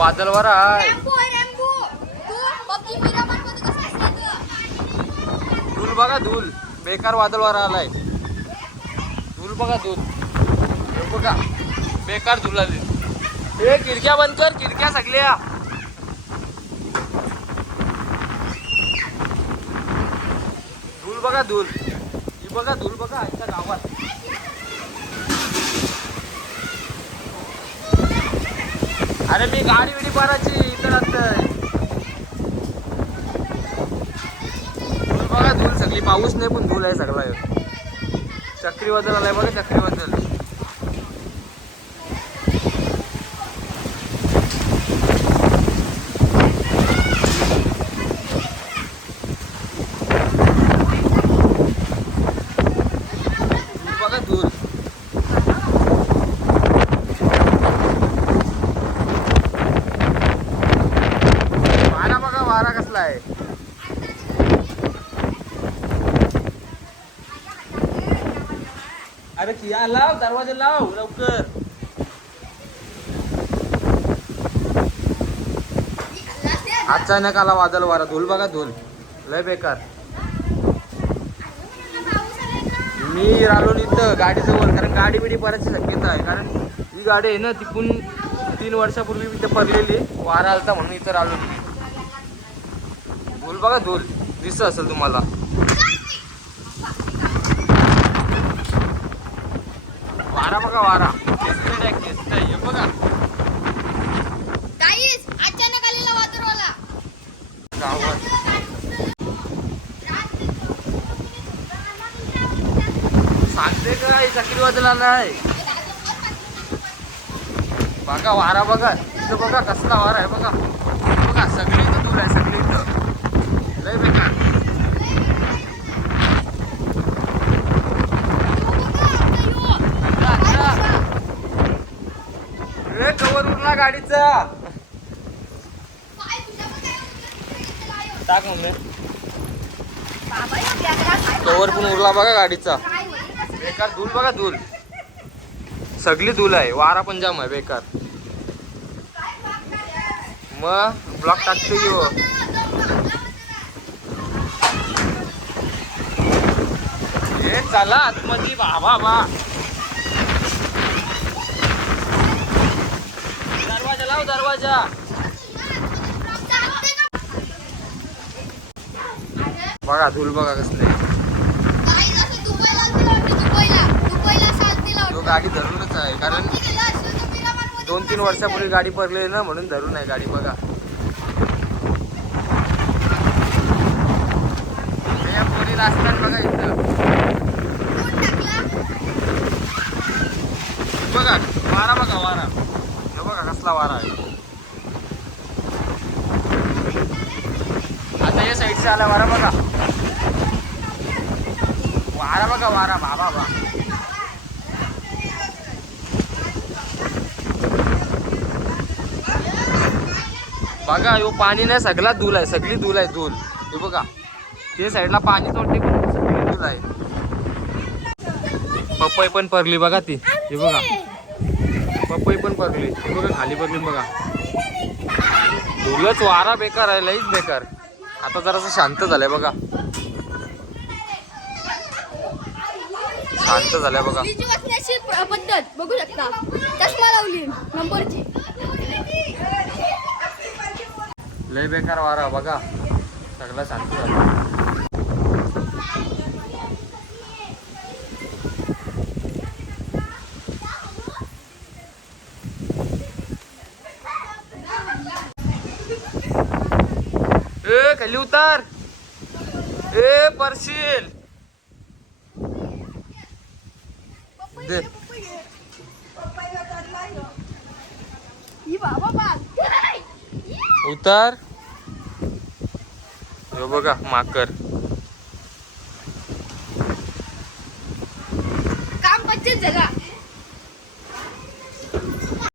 वादळ वारा आहे. धूल. बघा धूल. बेकार वादळ वारा आलाय. धूल बघा धूल. हे बघा. बेकार धूल आली. हे खिडक्या बंद कर खिडक्या सगळ्या. धूल बघा धूल. ही बघा धूल बघा आमच्या गावात. अरे मी गाडी बिडी पारायची इथं लागतंय धूल बघा धूल सगळी पाऊस नाही पण धूल आहे सगळा. चक्रीवादळ आलाय बघा चक्रीवादळ धूल बघा धूल वारा बघा वारा कसला आहे अरे किया लाव दरवाजा लाव लवकर. अचानक आला वादळ वारा धूल बघा धूल. लय बेकार. मी राहिलो इथं गाडीजवळ कारण गाडी बिडी बऱ्याचशी शक्यता आहे. कारण ही गाडी आहे ना तिकून तीन वर्षापूर्वी इथं पडलेली वारा आलता म्हणून इथं राहिलो धूल बघा धूल. दिसत असेल तुम्हाला वारा बघा वारा. हे बघा. गाईस अचानक आलेला वादळवाला गावात. सांगते काय चक्रीवादळ आलाय बघा वारा बघा. इथं बघा कसला वारा आहे बघा. बघा सगळी इथं लय बेकार अच्छा, अच्छा. ए, कवर उरला गाडीचा. टाक मम्मी. कवर पण उरला बघा गाडीचा. बेकार धूल बघा धूल. सगळी धूल आहे. वारा पण जाम आहे बेकार. मग ब्लॉक टाकतो येऊ हे चला आतमध्ये. बाबा बा दरवाजा लाव दरवाजा. बघा धूल बघा कसले. तो गाडी धरूनच आहे कारण दोन तीन वर्षापूर्वी गाडी पडलेली ना म्हणून धरून आहे गाडी बघा. हे पोरी बघा इथं. बघा वारा बघा वारा. हे वारा आहे. आता या साईडचा आला वारा बघा. वारा बघा वारा. बाबा बा बघा यो पाणी नाही सगळा धूल आहे. सगळी धूल आहे धूल. हे बघा. ते साईडला पाणी तोडते पण सगळी धूल आहे. पपई पण परली बघा ती. हे बघा. पपई पण पडली हे बघा खाली पडली बघा. धुलच वारा बेकार आहे लईच बेकार. आता जरासं शांत झालंय बघा. शांत झालंय बघा. पद्धत बघू शकता. चष्मा लावली नंबरची. लय बेकार वारा बघा. सगळं शांत झालं ए खाली उतार. ए परशील. दे. उतार. हे बघा माकर